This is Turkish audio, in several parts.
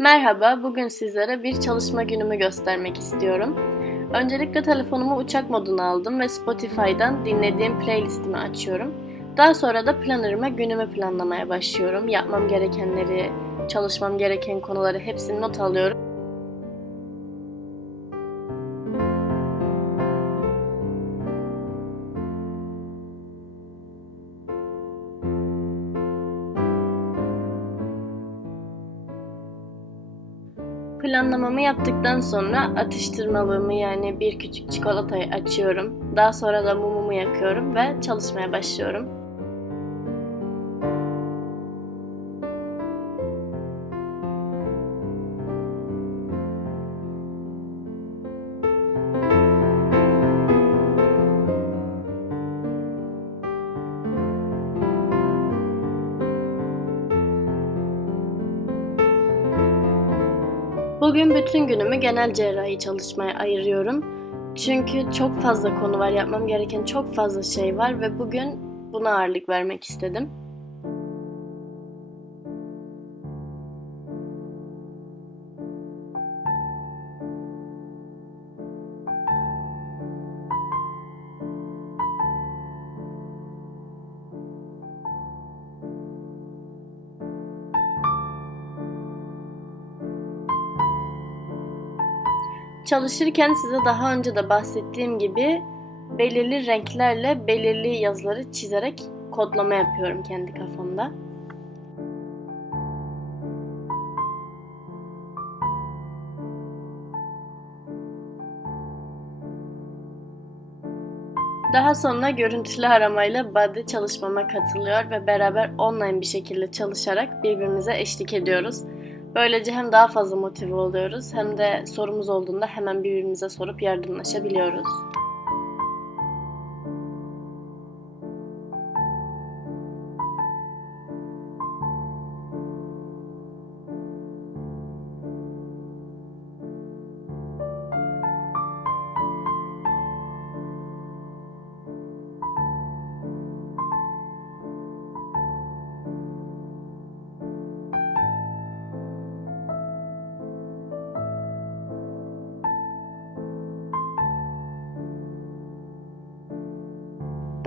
Merhaba, bugün sizlere bir çalışma günümü göstermek istiyorum. Öncelikle telefonumu uçak moduna aldım ve Spotify'dan dinlediğim playlistimi açıyorum. Daha sonra da planörüme günümü planlamaya başlıyorum. Yapmam gerekenleri, çalışmam gereken konuları hepsini not alıyorum. Planlamamı yaptıktan sonra atıştırmalığımı yani bir küçük çikolatayı açıyorum. Daha sonra da mumumu yakıyorum ve çalışmaya başlıyorum. Bugün bütün günümü genel cerrahi çalışmaya ayırıyorum. Çünkü çok fazla konu var, yapmam gereken çok fazla şey var ve bugün buna ağırlık vermek istedim. Çalışırken size daha önce de bahsettiğim gibi belirli renklerle belirli yazıları çizerek kodlama yapıyorum kendi kafamda. Daha sonra görüntülü aramayla Bade çalışmama katılıyor ve beraber online bir şekilde çalışarak birbirimize eşlik ediyoruz. Böylece hem daha fazla motive oluyoruz hem de sorumuz olduğunda hemen birbirimize sorup yardımlaşabiliyoruz.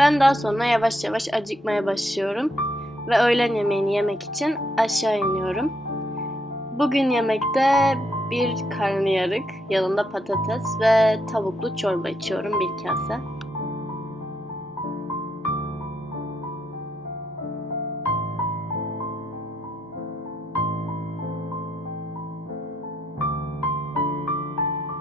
Ben daha sonra yavaş yavaş acıkmaya başlıyorum ve öğlen yemeğini yemek için aşağı iniyorum. Bugün yemekte bir karnıyarık, yanında patates ve tavuklu çorba içiyorum bir kase.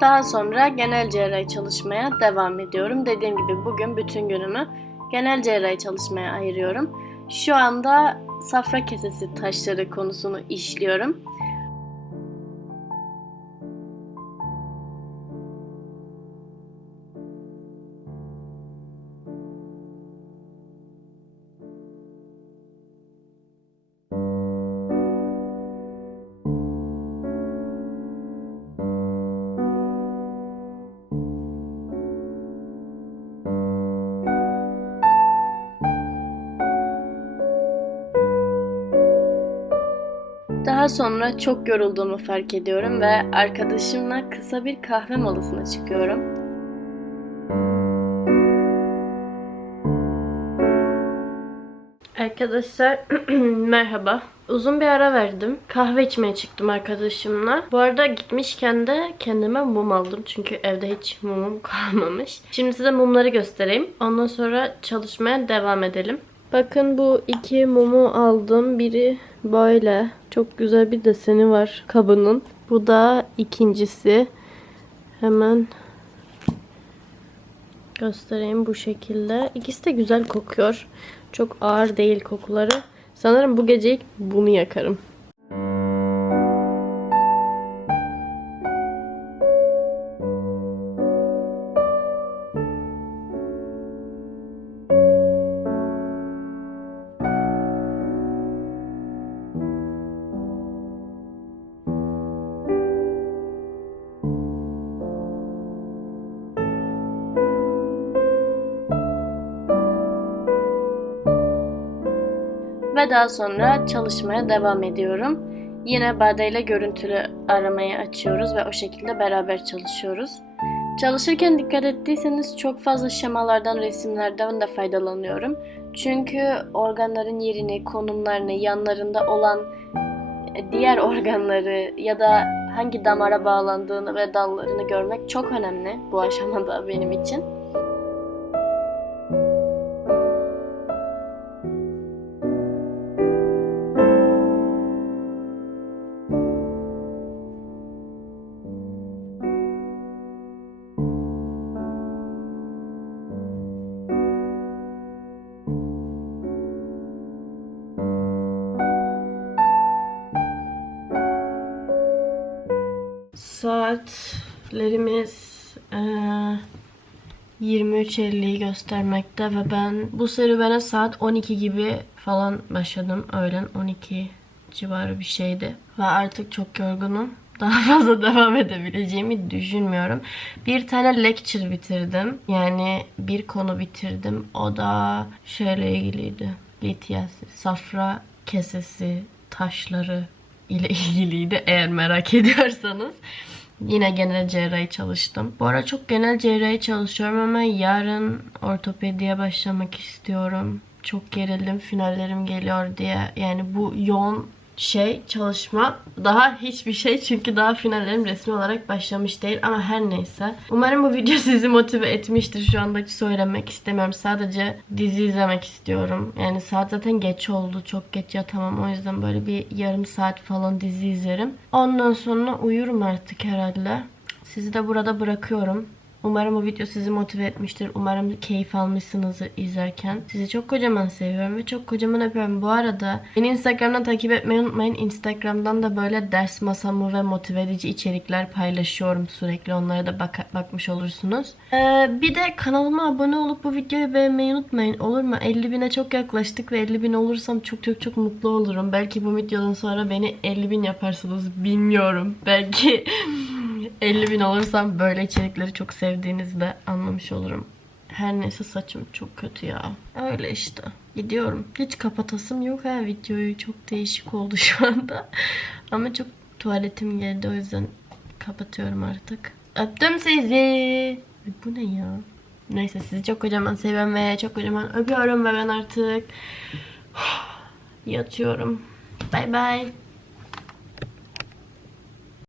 Daha sonra genel cerrahi çalışmaya devam ediyorum. Dediğim gibi bugün bütün günümü genel cerrahi çalışmaya ayırıyorum. Şu anda safra kesesi taşları konusunu işliyorum. Daha sonra çok yorulduğumu fark ediyorum ve arkadaşımla kısa bir kahve molasına çıkıyorum. Arkadaşlar merhaba. Uzun bir ara verdim. Kahve içmeye çıktım arkadaşımla. Bu arada gitmişken de kendime mum aldım. Çünkü evde hiç mumum kalmamış. Şimdi size mumları göstereyim. Ondan sonra çalışmaya devam edelim. Bakın bu iki mumu aldım. Biri böyle. Çok güzel bir deseni var kabının. Bu da ikincisi. Hemen göstereyim bu şekilde. İkisi de güzel kokuyor. Çok ağır değil kokuları. Sanırım bu gece bunu yakarım. Ve daha sonra çalışmaya devam ediyorum. Yine Bade ile görüntülü aramayı açıyoruz ve o şekilde beraber çalışıyoruz. Çalışırken dikkat ettiyseniz çok fazla şemalardan, resimlerden de faydalanıyorum. Çünkü organların yerini, konumlarını, yanlarında olan e, diğer organları ya da hangi damara bağlandığını ve dallarını görmek çok önemli bu aşamada benim için. Saatlerimiz eee 23.50'yi göstermekte ve ben bu serüvene saat 12 gibi falan başladım. Öğlen 12 civarı bir şeydi. Ve artık çok yorgunum. Daha fazla devam edebileceğimi düşünmüyorum. Bir tane lecture bitirdim. Yani bir konu bitirdim. O da şöyle ilgiliydi. Lityası, safra kesesi, taşları ile ilgiliydi eğer merak ediyorsanız. Yine genel cerrahi çalıştım. Bu ara çok genel cerrahi çalışıyorum ama yarın ortopediye başlamak istiyorum. Çok gerildim finallerim geliyor diye. Yani bu yoğun şey çalışma daha hiçbir şey çünkü daha finallerim resmi olarak başlamış değil ama her neyse. Umarım bu video sizi motive etmiştir. Şu anda hiç söylemek istemiyorum. Sadece dizi izlemek istiyorum. Yani saat zaten geç oldu. Çok geç yatamam. O yüzden böyle bir yarım saat falan dizi izlerim. Ondan sonra uyurum artık herhalde. Sizi de burada bırakıyorum. Umarım bu video sizi motive etmiştir. Umarım keyif almışsınızdır izlerken. Sizi çok kocaman seviyorum ve çok kocaman öpüyorum. Bu arada beni Instagram'dan takip etmeyi unutmayın. Instagram'dan da böyle ders masamı ve motive edici içerikler paylaşıyorum sürekli. Onlara da bak bakmış olursunuz. Ee, bir de kanalıma abone olup bu videoyu beğenmeyi unutmayın. Olur mu? 50 bine çok yaklaştık ve 50 bin olursam çok çok çok mutlu olurum. Belki bu videodan sonra beni 50 bin yaparsınız. Bilmiyorum. Belki 50 bin olursam böyle içerikleri çok sevdiğinizi de anlamış olurum. Her neyse saçım çok kötü ya. Öyle işte. Gidiyorum. Hiç kapatasım yok ha videoyu. Çok değişik oldu şu anda. Ama çok tuvaletim geldi o yüzden kapatıyorum artık. Öptüm sizi. Bu ne ya? Neyse sizi çok kocaman seviyorum ve çok kocaman öpüyorum ve ben artık yatıyorum. Bay bay.